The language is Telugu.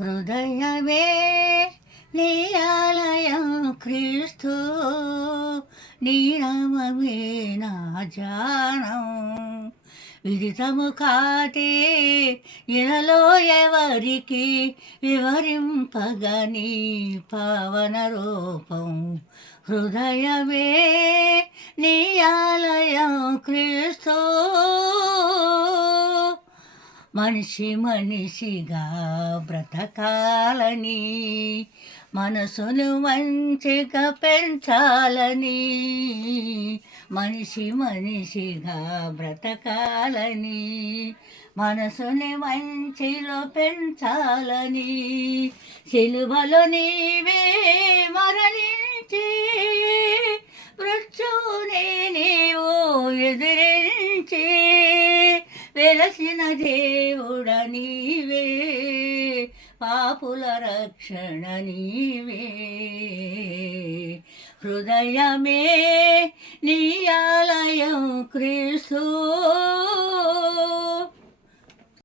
హృదయమే నీ ఆలయం క్రీస్తు, నీ నామమే నా జానం. విదితము కాదే ఇలలో ఎవరికి, వివరింపగని పావన రూపం. హృదయమే నీ ఆలయం క్రీస్తు, మనిషి మనిషిగా బ్రతకాలని, మనసును మంచిగా పెంచాలని. మనిషి మనిషిగా బ్రతకాలని, మనసుని మంచిలో పెంచాలని. సిలువలో నీవే మరణించి మృత్యువుని నీవు ఎదిరించి, వెలసిన దేవుడ నీవే, పాపుల రక్షణ నీవే. హృదయమే నీ ఆలయం క్రీస్తు.